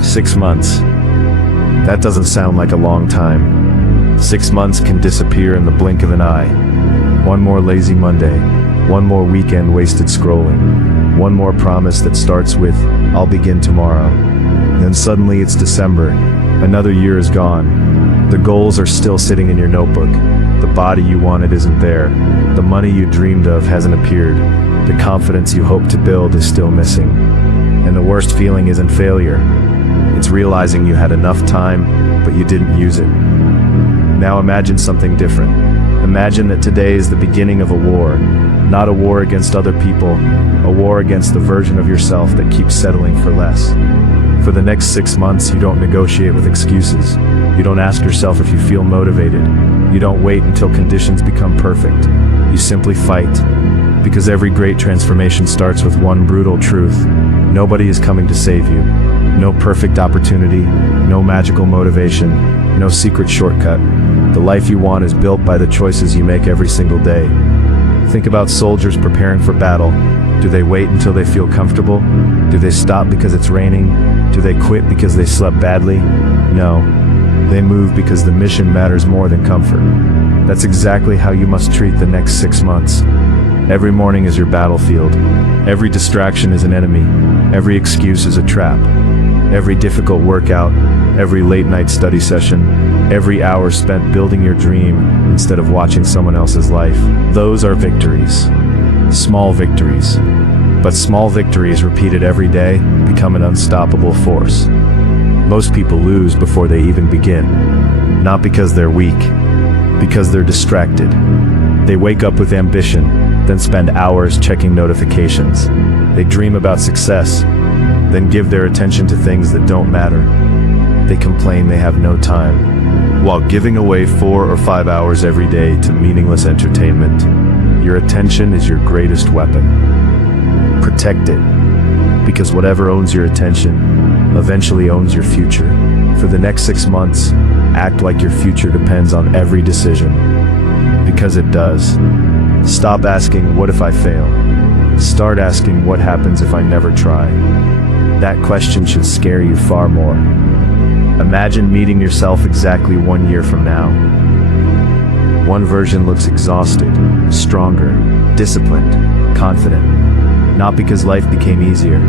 6 months. That doesn't sound like a long time. 6 months can disappear in the blink of an eye. One more lazy Monday, one more weekend wasted scrolling, one more promise that starts with, "I'll begin tomorrow." Then suddenly it's December. Another year is gone. The goals are still sitting in your notebook. The body you wanted isn't there. The money you dreamed of hasn't appeared. The confidence you hoped to build is still missing. And the worst feeling isn't failure. It's realizing you had enough time, but you didn't use it. Now imagine something different. Imagine that today is the beginning of a war. Not a war against other people, a war against the version of yourself that keeps settling for less. For the next 6 months, you don't negotiate with excuses. You don't ask yourself if you feel motivated. You don't wait until conditions become perfect. You simply fight. Because every great transformation starts with one brutal truth. Nobody is coming to save you. No perfect opportunity, no magical motivation, no secret shortcut. The life you want is built by the choices you make every single day. Think about soldiers preparing for battle. Do they wait until they feel comfortable? Do they stop because it's raining? Do they quit because they slept badly? No. They move because the mission matters more than comfort. That's exactly how you must treat the next 6 months. Every morning is your battlefield. Every distraction is an enemy. Every excuse is a trap. Every difficult workout, every late night study session, every hour spent building your dream instead of watching someone else's life. Those are victories. Small victories. But small victories repeated every day become an unstoppable force. Most people lose before they even begin. Not because they're weak, because they're distracted. They wake up with ambition, then spend hours checking notifications. They dream about success, then give their attention to things that don't matter. They complain they have no time, while giving away 4 or 5 hours every day to meaningless entertainment. Your attention is your greatest weapon. Protect it, because whatever owns your attention eventually owns your future. For the next 6 months, act like your future depends on every decision, because it does. Stop asking, "What if I fail?" Start asking, "What happens if I never try?" That question should scare you far more. Imagine meeting yourself exactly 1 year from now. One version looks exhausted, stronger, disciplined, confident. Not because life became easier,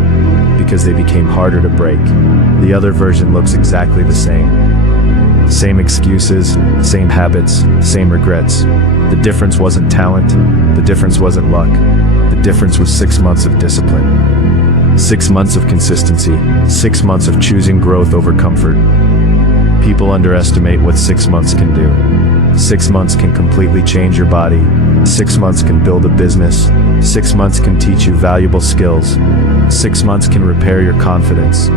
because they became harder to break. The other version looks exactly the same. Same excuses, same habits, same regrets. The difference wasn't talent, the difference wasn't luck. The difference was 6 months of discipline. 6 months of consistency, 6 months of choosing growth over comfort. People underestimate what 6 months can do. 6 months can completely change your body. 6 months can build a business. 6 months can teach you valuable skills. 6 months can repair your confidence.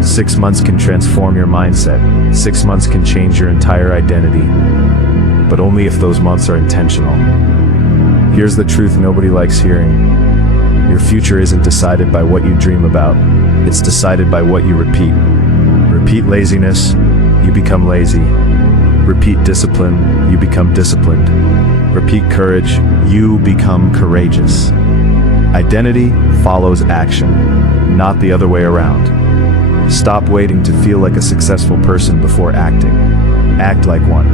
6 months can transform your mindset. 6 months can change your entire identity. But only if those months are intentional. Here's the truth nobody likes hearing. Your future isn't decided by what you dream about. It's decided by what you repeat. Repeat laziness, you become lazy. Repeat discipline, you become disciplined. Repeat courage, you become courageous. Identity follows action, not the other way around. Stop waiting to feel like a successful person before acting. Act like one.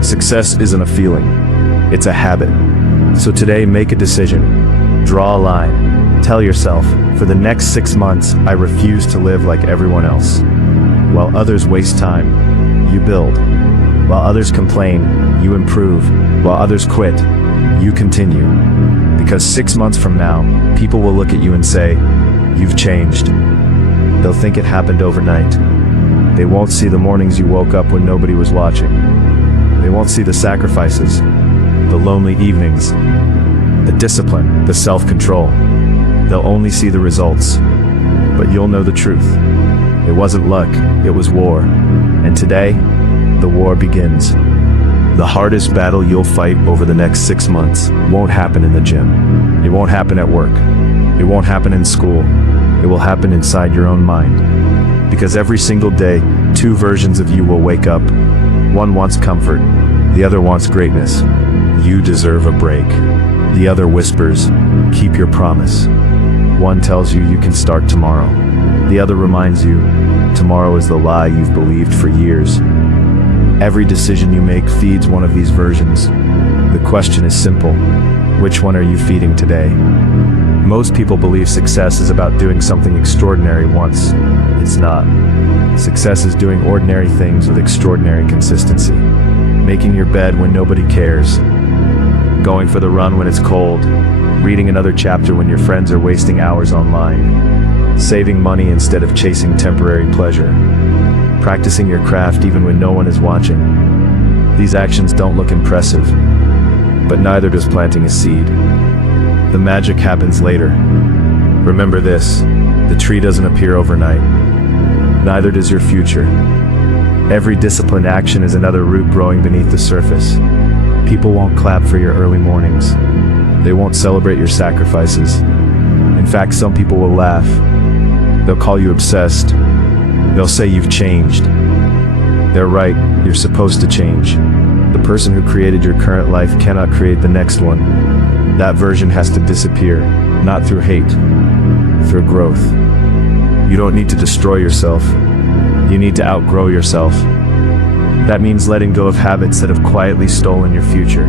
Success isn't a feeling, it's a habit. So today, make a decision. Draw a line. Tell yourself, for the next 6 months, I refuse to live like everyone else. While others waste time, you build. While others complain, you improve. While others quit, you continue. Because 6 months from now, people will look at you and say, "You've changed." They'll think it happened overnight. They won't see the mornings you woke up when nobody was watching. They won't see the sacrifices, the lonely evenings, the discipline, the self-control. They'll only see the results. But you'll know the truth. It wasn't luck, it was war. And today, the war begins. The hardest battle you'll fight over the next 6 months won't happen in the gym. It won't happen at work. It won't happen in school. It will happen inside your own mind. Because every single day, 2 versions of you will wake up. One wants comfort, the other wants greatness. You deserve a break. The other whispers, keep your promise. One tells you you can start tomorrow. The other reminds you, Tomorrow is the lie you've believed for years. Every decision you make feeds one of these versions. The question is simple. Which one are you feeding today? Most people believe success is about doing something extraordinary once. It's not. Success is doing ordinary things with extraordinary consistency. Making your bed when nobody cares. Going for the run when it's cold. Reading another chapter when your friends are wasting hours online. Saving money instead of chasing temporary pleasure. Practicing your craft even when no one is watching. These actions don't look impressive, but neither does planting a seed. The magic happens later. Remember this, the tree doesn't appear overnight. Neither does your future. Every disciplined action is another root growing beneath the surface. People won't clap for your early mornings. They won't celebrate your sacrifices. In fact, some people will laugh. They'll call you obsessed. They'll say you've changed. They're right, you're supposed to change. The person who created your current life cannot create the next one. That version has to disappear, not through hate, through growth. You don't need to destroy yourself. You need to outgrow yourself. That means letting go of habits that have quietly stolen your future.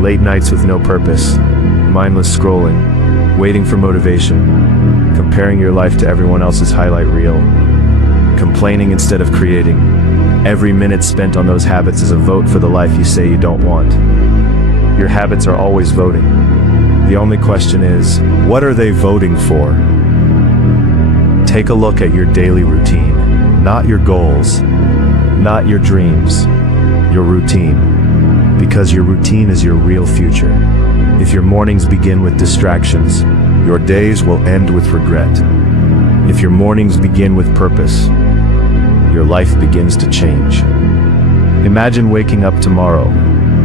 Late nights with no purpose, mindless scrolling, waiting for motivation, comparing your life to everyone else's highlight reel, complaining instead of creating. Every minute spent on those habits is a vote for the life you say you don't want. Your habits are always voting. The only question is, what are they voting for? Take a look at your daily routine, not your goals, not your dreams, your routine. Because your routine is your real future. If your mornings begin with distractions, your days will end with regret. If your mornings begin with purpose, your life begins to change. Imagine waking up tomorrow.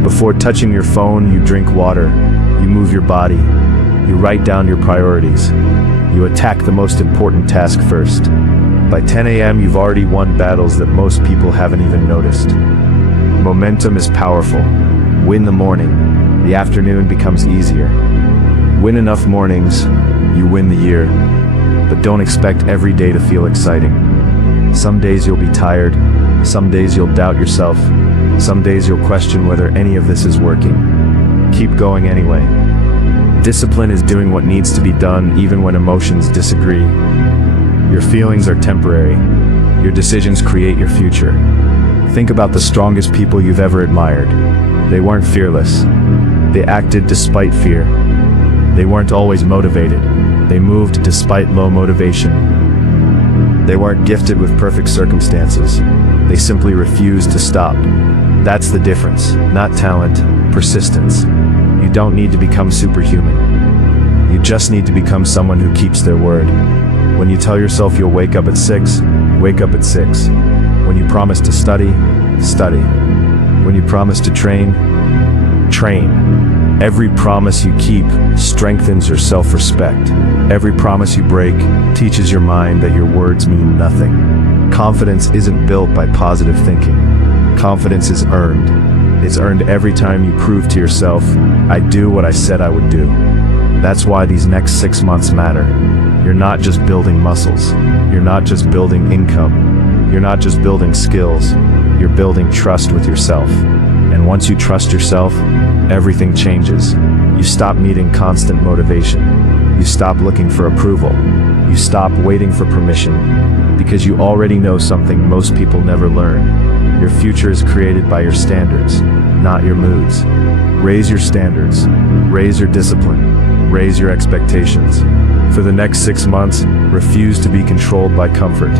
Before touching your phone, you drink water, you move your body, you write down your priorities, you attack the most important task first. By 10 a.m., you've already won battles that most people haven't even noticed. Momentum is powerful. Win the morning, the afternoon becomes easier. Win enough mornings, you win the year. But don't expect every day to feel exciting. Some days you'll be tired, some days you'll doubt yourself, some days you'll question whether any of this is working. Keep going anyway. Discipline is doing what needs to be done even when emotions disagree. Your feelings are temporary. Your decisions create your future. Think about the strongest people you've ever admired. They weren't fearless. They acted despite fear. They weren't always motivated. They moved despite low motivation. They weren't gifted with perfect circumstances. They simply refused to stop. That's the difference, not talent, persistence. You don't need to become superhuman. You just need to become someone who keeps their word. When you tell yourself you'll wake up at 6, wake up at 6. When you promise to study, study. When you promise to train, train. Every promise you keep strengthens your self-respect. Every promise you break teaches your mind that your words mean nothing. Confidence isn't built by positive thinking. Confidence is earned. It's earned every time you prove to yourself, I do what I said I would do. That's why these next 6 months matter. You're not just building muscles. You're not just building income. You're not just building skills. You're building trust with yourself. And once you trust yourself, everything changes. You stop needing constant motivation. You stop looking for approval. You stop waiting for permission. Because you already know something most people never learn. Your future is created by your standards, not your moods. Raise your standards. Raise your discipline. Raise your expectations. For the next 6 months, refuse to be controlled by comfort.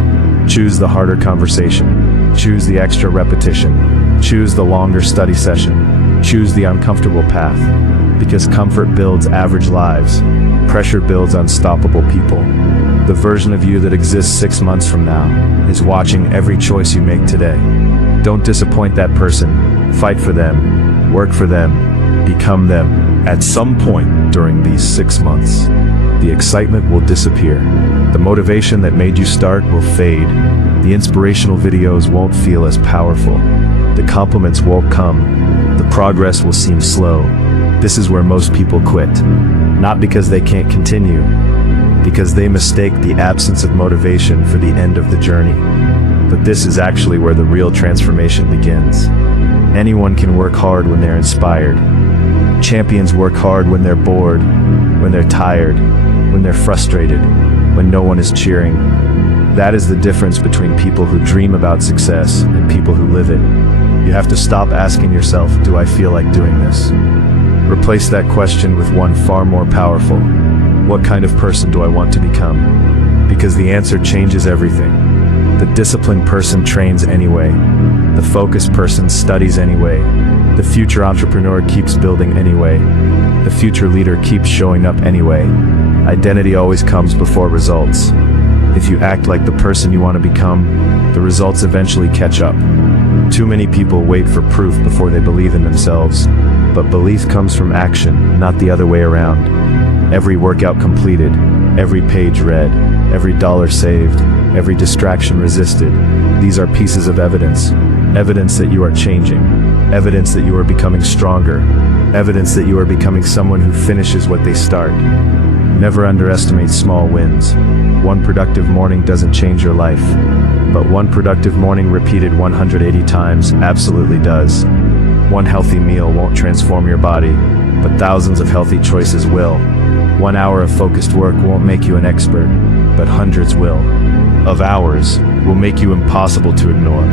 Choose the harder conversation. Choose the extra repetition. Choose the longer study session. Choose the uncomfortable path. Because comfort builds average lives. Pressure builds unstoppable people. The version of you that exists 6 months from now is watching every choice you make today. Don't disappoint that person. Fight for them. Work for them. Become them. At some point during these 6 months, the excitement will disappear. The motivation that made you start will fade. The inspirational videos won't feel as powerful. The compliments won't come. The progress will seem slow. This is where most people quit. Not because they can't continue, because they mistake the absence of motivation for the end of the journey. But this is actually where the real transformation begins. Anyone can work hard when they're inspired. Champions work hard when they're bored, when they're tired, when they're frustrated, when no one is cheering. That is the difference between people who dream about success and people who live it. You have to stop asking yourself, do I feel like doing this? Replace that question with one far more powerful. What kind of person do I want to become? Because the answer changes everything. The disciplined person trains anyway. The focused person studies anyway. The future entrepreneur keeps building anyway. The future leader keeps showing up anyway. Identity always comes before results. If you act like the person you want to become, the results eventually catch up. Too many people wait for proof before they believe in themselves. But belief comes from action, not the other way around. Every workout completed, every page read, every dollar saved, every distraction resisted. These are pieces of evidence. Evidence that you are changing. Evidence that you are becoming stronger. Evidence that you are becoming someone who finishes what they start. Never underestimate small wins. One productive morning doesn't change your life, but one productive morning repeated 180 times absolutely does. One healthy meal won't transform your body, but thousands of healthy choices will. 1 hour of focused work won't make you an expert, but hundreds will. Of hours will make you impossible to ignore.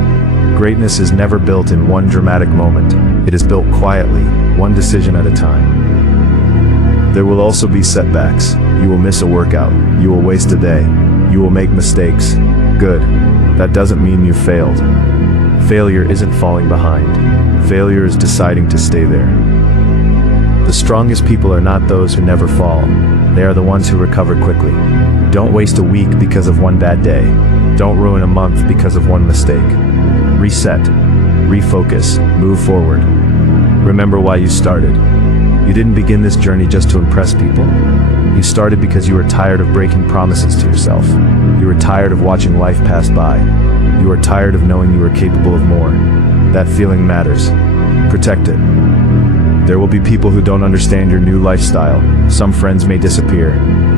Greatness is never built in one dramatic moment. It is built quietly, one decision at a time. There will also be setbacks. You will miss a workout. You will waste a day. You will make mistakes. Good. That doesn't mean you failed. Failure isn't falling behind. Failure is deciding to stay there. The strongest people are not those who never fall. They are the ones who recover quickly. Don't waste a week because of one bad day. Don't ruin a month because of one mistake. Reset. Refocus. Move forward. Remember why you started. You didn't begin this journey just to impress people. You started because you were tired of breaking promises to yourself. You were tired of watching life pass by. You were tired of knowing you were capable of more. That feeling matters. Protect it. There will be people who don't understand your new lifestyle. Some friends may disappear.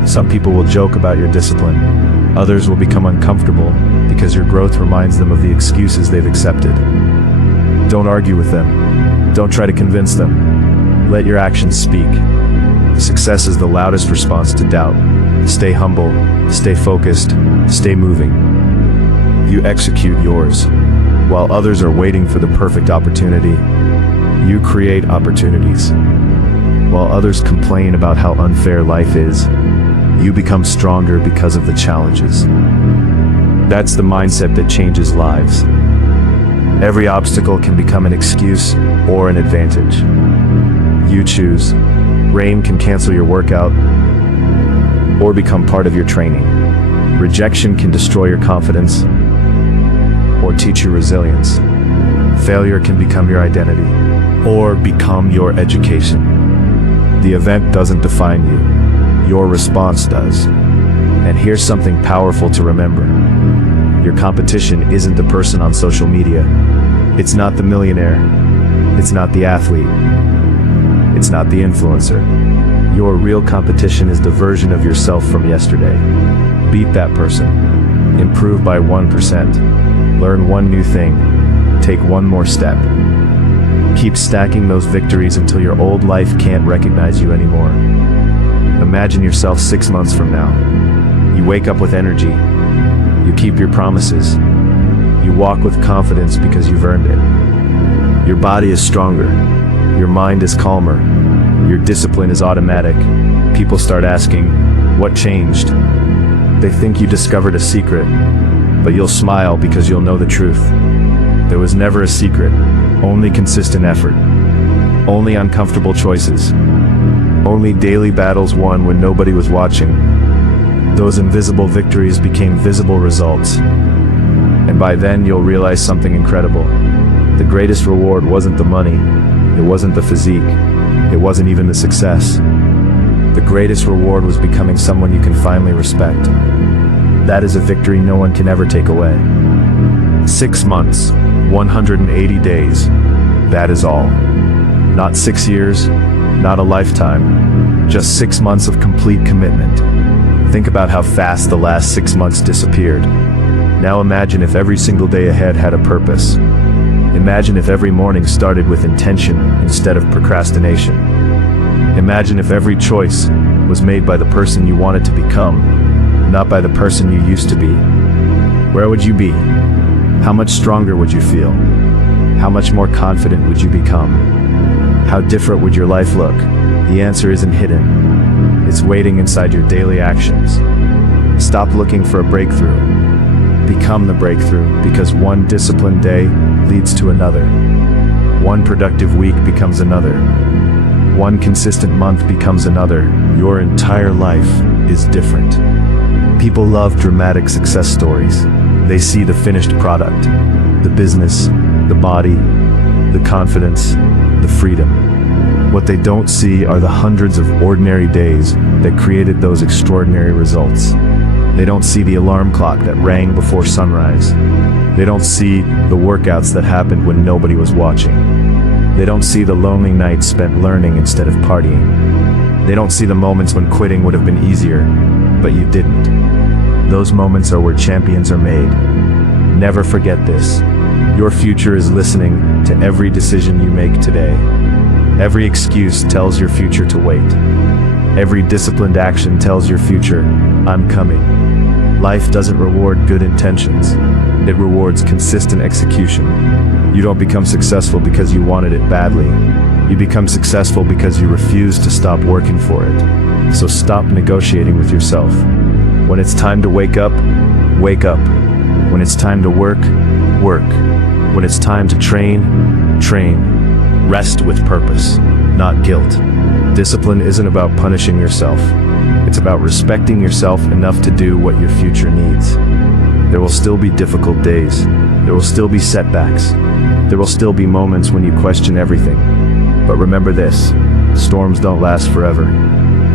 Some people will joke about your discipline. Others will become uncomfortable because your growth reminds them of the excuses they've accepted. Don't argue with them. Don't try to convince them. Let your actions speak. Success is the loudest response to doubt. Stay humble, stay focused, stay moving. You execute yours. While others are waiting for the perfect opportunity, you create opportunities. While others complain about how unfair life is, you become stronger because of the challenges. That's the mindset that changes lives. Every obstacle can become an excuse or an advantage. You choose. Rain can cancel your workout or become part of your training. Rejection can destroy your confidence or teach you resilience. Failure can become your identity or become your education. The event doesn't define you. Your response does. And here's something powerful to remember. Your competition isn't the person on social media. It's not the millionaire. It's not the athlete. It's not the influencer. Your real competition is the version of yourself from yesterday. Beat that person. Improve by 1%. Learn one new thing. Take one more step. Keep stacking those victories until your old life can't recognize you anymore. Imagine yourself 6 months from now. You wake up with energy. You keep your promises. You walk with confidence because you've earned it. Your body is stronger. Your mind is calmer. Your discipline is automatic. People start asking, what changed? They think you discovered a secret, but you'll smile because you'll know the truth. There was never a secret, only consistent effort. Only uncomfortable choices. Only daily battles won when nobody was watching. Those invisible victories became visible results. And by then you'll realize something incredible. The greatest reward wasn't the money. It wasn't the physique. It wasn't even the success. The greatest reward was becoming someone you can finally respect. That is a victory no one can ever take away. 6 months, 180 days. That is all. Not 6 years, not a lifetime. Just 6 months of complete commitment. Think about how fast the last 6 months disappeared. Now imagine if every single day ahead had a purpose. Imagine if every morning started with intention instead of procrastination. Imagine if every choice was made by the person you wanted to become, not by the person you used to be. Where would you be? How much stronger would you feel? How much more confident would you become? How different would your life look? The answer isn't hidden. It's waiting inside your daily actions. Stop looking for a breakthrough. Become the breakthrough, because one disciplined day leads to another. One productive week becomes another. One consistent month becomes another. Your entire life is different. People love dramatic success stories. They see the finished product, the business, the body, the confidence, the freedom. What they don't see are the hundreds of ordinary days that created those extraordinary results. They don't see the alarm clock that rang before sunrise. They don't see the workouts that happened when nobody was watching. They don't see the lonely nights spent learning instead of partying. They don't see the moments when quitting would have been easier, but you didn't. Those moments are where champions are made. Never forget this. Your future is listening to every decision you make today. Every excuse tells your future to wait. Every disciplined action tells your future, I'm coming. Life doesn't reward good intentions. It rewards consistent execution. You don't become successful because you wanted it badly. You become successful because you refuse to stop working for it. So stop negotiating with yourself. When it's time to wake up, wake up. When it's time to work, work. When it's time to train, train. Rest with purpose, not guilt. Discipline isn't about punishing yourself. It's about respecting yourself enough to do what your future needs. There will still be difficult days. There will still be setbacks. There will still be moments when you question everything. But remember this, storms don't last forever.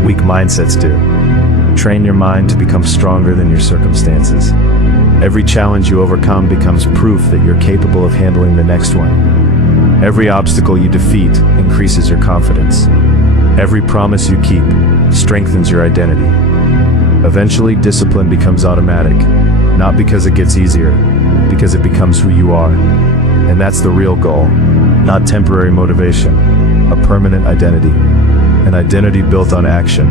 Weak mindsets do. Train your mind to become stronger than your circumstances. Every challenge you overcome becomes proof that you're capable of handling the next one. Every obstacle you defeat increases your confidence. Every promise you keep strengthens your identity. Eventually, discipline becomes automatic, not because it gets easier, because it becomes who you are. And that's the real goal, not temporary motivation, a permanent identity. An identity built on action,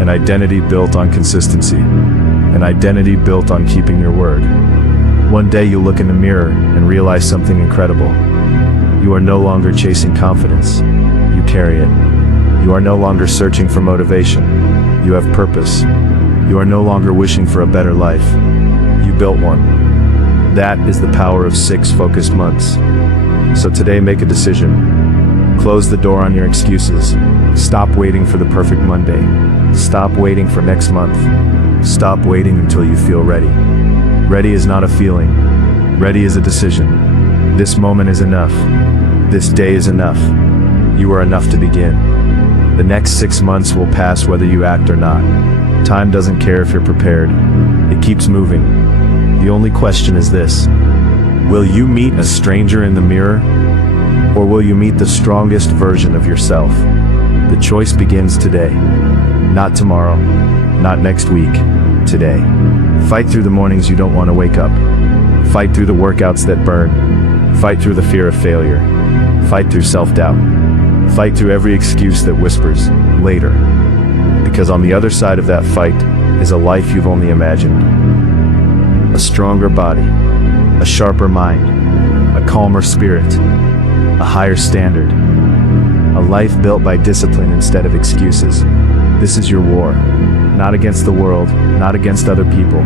an identity built on consistency, an identity built on keeping your word. One day you'll look in the mirror and realize something incredible. You are no longer chasing confidence, you carry it. You are no longer searching for motivation, you have purpose. You are no longer wishing for a better life, you built one. That is the power of 6 focused months. So today make a decision. Close the door on your excuses. Stop waiting for the perfect Monday. Stop waiting for next month. Stop waiting until you feel ready. Ready is not a feeling. Ready is a decision. This moment is enough. This day is enough. You are enough to begin. The next 6 months will pass whether you act or not. Time doesn't care if you're prepared. It keeps moving. The only question is this: will you meet a stranger in the mirror? Or will you meet the strongest version of yourself? The choice begins today. Not tomorrow, not next week, today. Fight through the mornings you don't want to wake up. Fight through the workouts that burn. Fight through the fear of failure. Fight through self-doubt. Fight through every excuse that whispers, later. Because on the other side of that fight is a life you've only imagined. A stronger body, a sharper mind, a calmer spirit, a higher standard. A life built by discipline instead of excuses. This is your war. Not against the world, not against other people.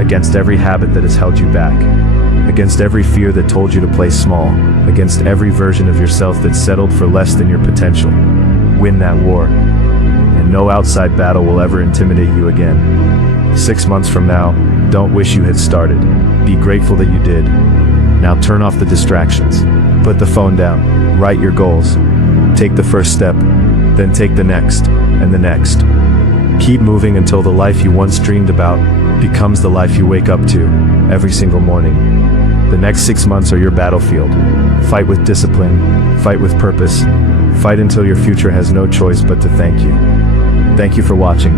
Against every habit that has held you back. Against every fear that told you to play small. Against every version of yourself that settled for less than your potential. Win that war. And no outside battle will ever intimidate you again. 6 months from now, don't wish you had started. Be grateful that you did. Now turn off the distractions. Put the phone down. Write your goals. Take the first step. Then take the next, and the next. Keep moving until the life you once dreamed about becomes the life you wake up to every single morning. The next 6 months are your battlefield. Fight with discipline. Fight with purpose. Fight until your future has no choice but to thank you. Thank you for watching.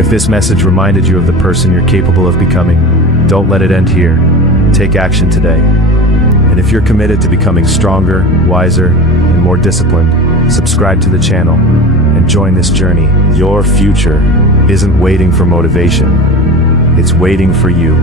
If this message reminded you of the person you're capable of becoming, don't let it end here. Take action today. And if you're committed to becoming stronger, wiser, and more disciplined, subscribe to the channel and join this journey. Your future isn't waiting for motivation. It's waiting for you.